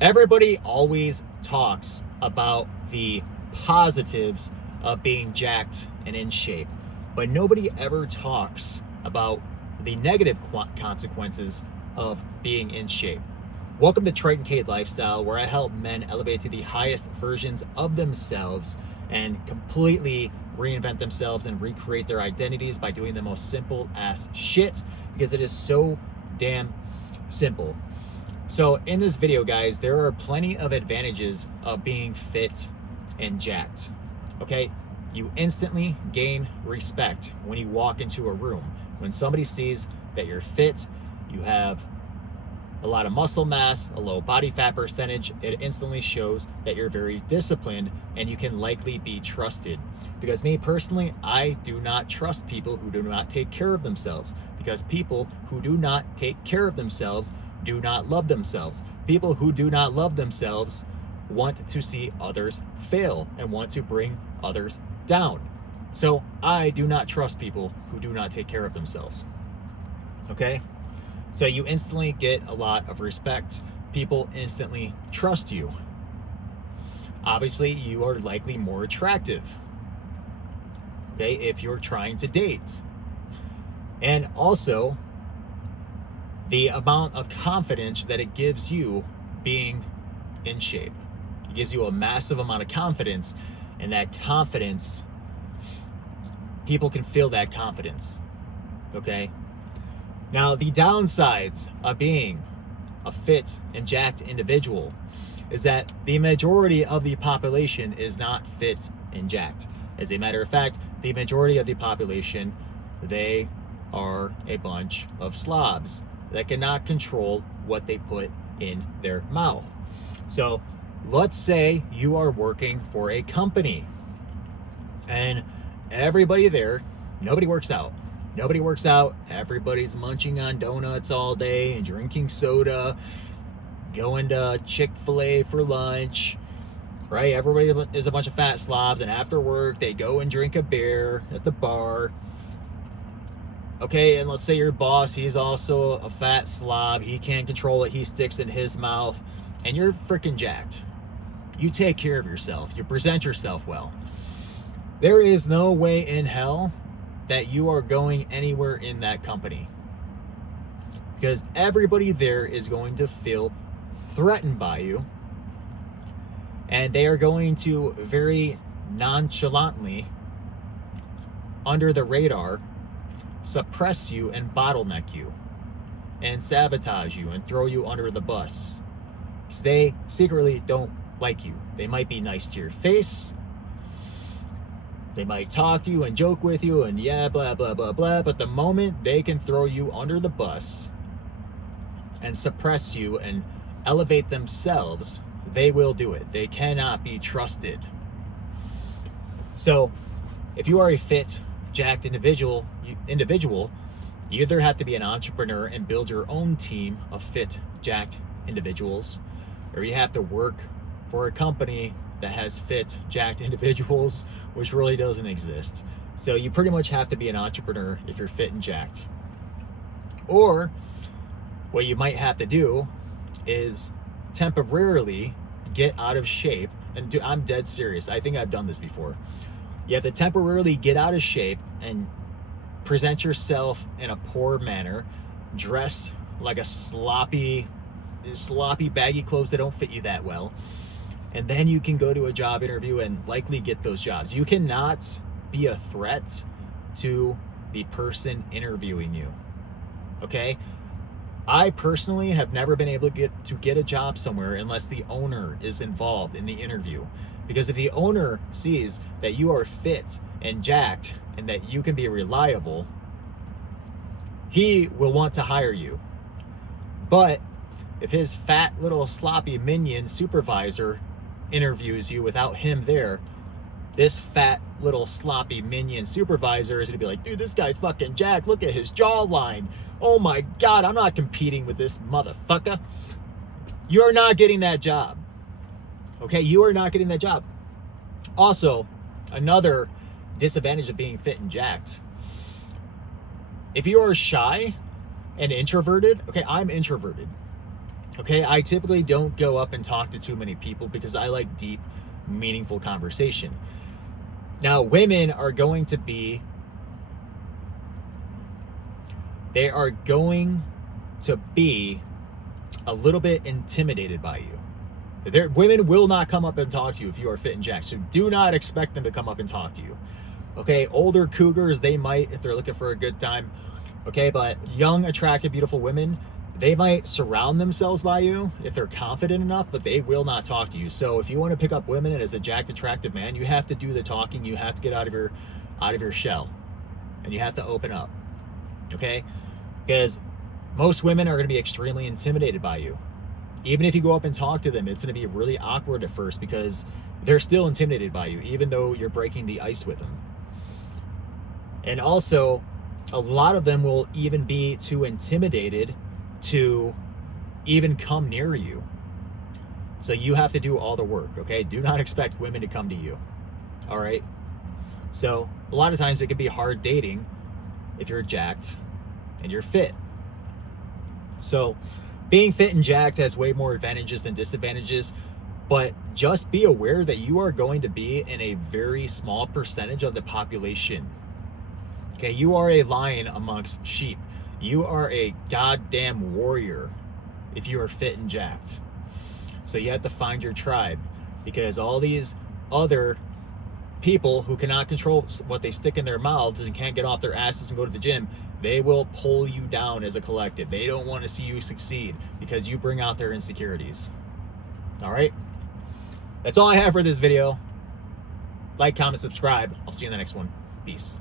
Everybody always talks about the positives of being jacked and in shape, but nobody ever talks about the negative consequences of being in shape. Welcome to Triton Cade Lifestyle, where I help men elevate to the highest versions of themselves and completely reinvent themselves and recreate their identities by doing the most simple ass shit, because it is so damn simple. So in this video, guys, there are plenty of advantages of being fit and jacked. Okay, you instantly gain respect when you walk into a room. When somebody sees that you're fit, you have a lot of muscle mass, a low body fat percentage, it instantly shows that you're very disciplined and you can likely be trusted. Because me personally, I do not trust people who do not take care of themselves, because people who do not take care of themselves do not love themselves. People who do not love themselves want to see others fail and want to bring others down. So I do not trust people who do not take care of themselves. Okay? So you instantly get a lot of respect. People instantly trust you. Obviously, you are likely more attractive, okay, if you're trying to date. And also, the amount of confidence that it gives you being in shape. It gives you a massive amount of confidence, and that confidence, people can feel that confidence, okay? Now, the downsides of being a fit and jacked individual is that the majority of the population is not fit and jacked. As a matter of fact, the majority of the population, they are a bunch of slobs that cannot control what they put in their mouth. So let's say you are working for a company and everybody there, nobody works out. Nobody works out. Everybody's munching on donuts all day and drinking soda, going to Chick-fil-A for lunch, right? Everybody is a bunch of fat slobs, and after work, they go and drink a beer at the bar. Okay, and let's say your boss, he's also a fat slob. He can't control what he sticks in his mouth, and you're freaking jacked. You take care of yourself. You present yourself well. There is no way in hell that you are going anywhere in that company, because everybody there is going to feel threatened by you, and they are going to very nonchalantly, under the radar, suppress you and bottleneck you and sabotage you and throw you under the bus, because they secretly don't like you. They might be nice to your face, they might talk to you and joke with you and yeah, blah, blah, blah, blah. But the moment they can throw you under the bus and suppress you and elevate themselves, they will do it. They cannot be trusted. So if you are a fit, jacked individual, you either have to be an entrepreneur and build your own team of fit, jacked individuals, or you have to work for a company that has fit, jacked individuals, which really doesn't exist. So you pretty much have to be an entrepreneur if you're fit and jacked. Or what you might have to do is temporarily get out of shape. And I'm dead serious. I think I've done this before. You have to temporarily get out of shape and present yourself in a poor manner, dress like a sloppy, baggy clothes that don't fit you that well. And then you can go to a job interview and likely get those jobs. You cannot be a threat to the person interviewing you, okay? I personally have never been able to get a job somewhere unless the owner is involved in the interview. Because if the owner sees that you are fit and jacked and that you can be reliable, he will want to hire you. But if his fat little sloppy minion supervisor interviews you without him there, this fat little sloppy minion supervisor is gonna be like, dude, this guy's fucking jacked. Look at his jawline. Oh my God, I'm not competing with this motherfucker. You're not getting that job. Okay, you are not getting that job. Also, another disadvantage of being fit and jacked, if you are shy and introverted, okay, I'm introverted. Okay, I typically don't go up and talk to too many people because I like deep, meaningful conversation. Now, women are going to be, they are going to be a little bit intimidated by you. Women will not come up and talk to you if you are fit and jacked, so do not expect them to come up and talk to you. Okay, older cougars, they might if they're looking for a good time. Okay, but young, attractive, beautiful women, they might surround themselves by you if they're confident enough, but they will not talk to you. So if you want to pick up women and as a jacked, attractive man, you have to do the talking. You have to get out of your shell, and you have to open up. Okay, because most women are going to be extremely intimidated by you. Even if you go up and talk to them, it's going to be really awkward at first because they're still intimidated by you, even though you're breaking the ice with them. And also, a lot of them will even be too intimidated to even come near you. So you have to do all the work, okay? Do not expect women to come to you, all right? So a lot of times it can be hard dating if you're jacked and you're fit. So being fit and jacked has way more advantages than disadvantages, but just be aware that you are going to be in a very small percentage of the population. Okay, you are a lion amongst sheep. You are a goddamn warrior if you are fit and jacked. So you have to find your tribe, because all these other people who cannot control what they stick in their mouths and can't get off their asses and go to the gym, they will pull you down as a collective. They don't want to see you succeed because you bring out their insecurities. All right? That's all I have for this video. Like, comment, subscribe. I'll see you in the next one. Peace.